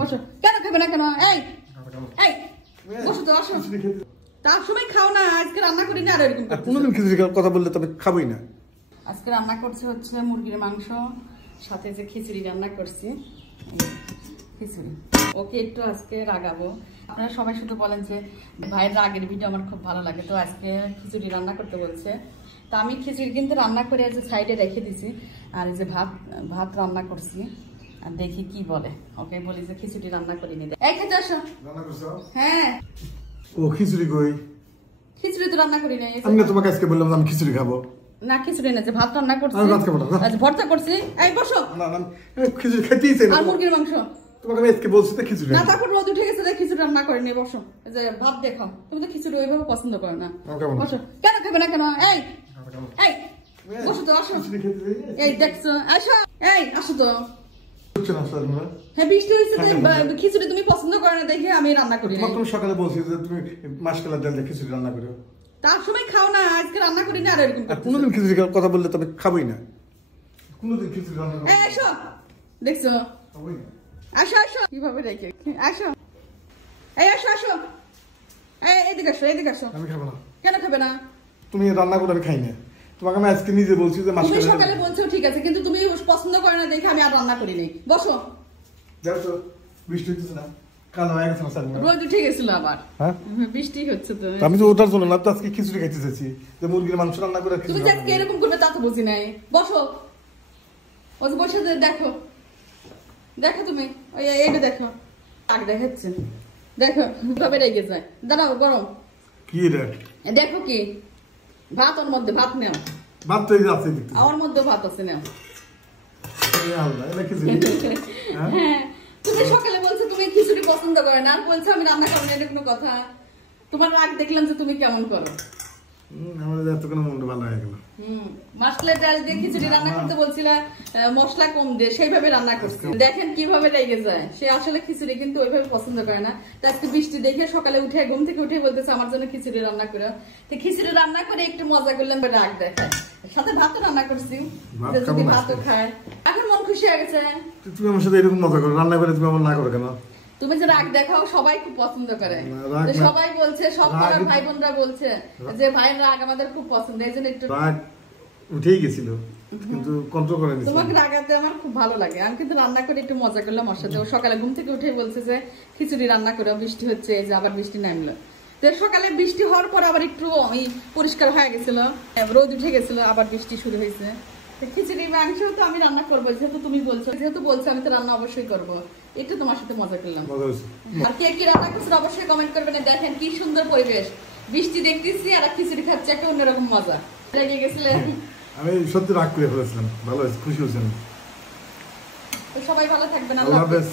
বসো। কেন খাবে না কেন? এই এই বসো তো, আসো। তার সময় খাও না, আজকে রান্না করি না। আর এরকম কোনোদিন খিচুড়ি কথা বললে তবে খাবোই না। আজকে রান্না করছে হচ্ছে মুরগির মাংস, সাথে যে খিচুড়ি রান্না করছি, খিচুড়ি। ওকে একটু আজকে রাগাবো। আপনারা সবাই শুধু বলেন যে ভাইয়ের রাগের ভিডিও আমার খুব ভালো লাগে, তো আজকে খিচুড়ি রান্না করতে বলছে। তো আমি খিচুড়ি কিন্তু রান্না করে যে সাইডে রেখে দিছি, আর এই যে ভাত রান্না করছি, আর দেখি কি বলে। ওকে বলি যে খিচুড়ি রান্না করি নি। এই খেতে আসো। হ্যাঁ। ও খিচুড়ি কই? খিচুড়ি তো রান্না করি নাই। আমি তোমাকে আজকে বললাম আমি খিচুড়ি খাবো। না খিচুড়ি না, যে ভাত রান্না করছি। আমি ভাত খাবো না। আচ্ছা ভর্তা করছি। এই বসো। না না খিচুড়ি খেতেই চাই না। আর মুরগির মাংস। তোমাকে আমি আজকে বলছি তো খিচুড়ি। না তারপর রোদ উঠে গেছে, খিচুড়ি রান্না করে নিয়ে বসো। এই যে ভাত দেখো, তুমি তো খিচুড়ি ওইভাবে পছন্দ করো না। বসো। কেন খাবে না কেন? এই এই বসো তো, আসো। এই দেখছো, আসো। এই আসো তো। হ্যাঁ বৃষ্টি হয়েছে, খিচুড়ি তুমি পছন্দ করো না দেখে আমি রান্না করি। তুমি সকালে বলছি যে তুমি মাসকালের ডাল দিয়ে খিচুড়ি রান্না করো। তার সময় খাও না, আজকে রান্না করি না। আর এরকম কোনোদিন খিচুড়ি কথা বললে তবে খাবোই না। কোনোদিন খিচুড়ি রান্না করো। এই আসো, দেখছো, খাবোই না। আসো আসো, কিভাবে রেখে আসো। এই আসো আসো, এইদিকে আসো, এইদিকে আসো। আমি খাবো না। কেন খাবে না? তুমি রান্না করে আমি খাই না। তোমাকে আমি আজকে নিজে বলছি যে তুমি সকালে বলছো ঠিক আছে, কিন্তু তুমি পছন্দ করে না দেখে আমি আর রান্না করি নাই। বসো। দেখো বৃষ্টি হচ্ছে না, কালো হয়ে গেছে না। রোদ উঠে গেছিল আবার। হ্যাঁ বৃষ্টি হচ্ছে তো। আমি তো ওটার জন্য না, তো আজকে খিচুড়ি খাইতে চাইছি, যে মুরগির মাংস রান্না করে তুমি যে আজকে এরকম করবে তা তো বুঝি নাই। বসো। ও যে বসে দেখো, দেখো তুমি ওই এইটা দেখো, আগ দেখাচ্ছে, দেখো কিভাবে রেগে যায়। দাঁড়াও, গরম কি রে? দেখো কি ভাত, ওর মধ্যে ভাত নেও। ভাত তো এই যে আছে, আমার মধ্যে ভাত আছে, নেও। হ্যাঁ তুমি সকালে বলছো তুমি খিচুড়ি পছন্দ করে না, আর বলছো আমি রান্না করবো না, এটা কোনো কথা? তোমার রাগ দেখলাম যে তুমি কেমন করো। আমাদের এতক্ষণ মনটা ভালো হয়ে গেল। মাসলার ডাল দিয়ে খিচুড়ি রান্না করতে বলছিলা, মশলা কম দিয়ে, সেইভাবে রান্না করছি। দেখেন কিভাবে লেগে যায়। সে আসলে খিচুড়ি কিন্তু ওইভাবে পছন্দ করে না। আজকে বৃষ্টি দেখে সকালে উঠে ঘুম থেকে উঠে বলতেছে আমার জন্য খিচুড়ি রান্না করো। তো খিচুড়ি রান্না করে একটু মজা করলাম, রাগ দেখায়। সাথে ভাতও রান্না করছি, যদি ভাতও খায়। এখন মন খুশি হয়ে গেছে। তুমি আমার সাথে এরকম মজা করো, রান্না করে তুমি আমার না করো কেন? তুমি যে রাগ দেখাও সবাই খুব পছন্দ করে। সবাই বলছে, সব ভাই বোনরা বলছে যে ভাইয়ের রাগ আমাদের খুব পছন্দ, এই জন্য একটু রাগ উঠেই গেছিল, কিন্তু কন্ট্রোল করে নিয়েছি। তোমাকে রাগাতে আমার খুব ভালো লাগে। আমি কিন্তু রান্না করে একটু মজা করলাম ওর সাথে। ও সকালে ঘুম থেকে উঠে বলছে যে খিচুড়ি রান্না করে, বৃষ্টি হচ্ছে, এই যে আবার বৃষ্টি নামলো। তো সকালে বৃষ্টি হওয়ার পর আবার একটু পরিষ্কার হয়ে গেছিল, রোদ উঠে গেছিল, আবার বৃষ্টি শুরু হয়েছে। খিচুড়ি মাংস তো আমি রান্না করবো, যেহেতু তুমি বলছো, যেহেতু বলছো আমি তো রান্না অবশ্যই করবো। একটু তোমার সাথে মজা করলাম। আর কে কি রান্না করছেন অবশ্যই কমেন্ট করবেন। দেখেন কি সুন্দর পরিবেশ, বৃষ্টি দেখতেছি আর খিচুড়ি খাচ্ছে, একটা অন্যরকম মজা। লেগে গেছিলেন? আমি সত্যি রাগ করে ফেলেছিলাম, ভালো হয়েছে, খুশি হয়েছেন। সবাই ভালো থাকবেন, আল্লাহ হাফেজ।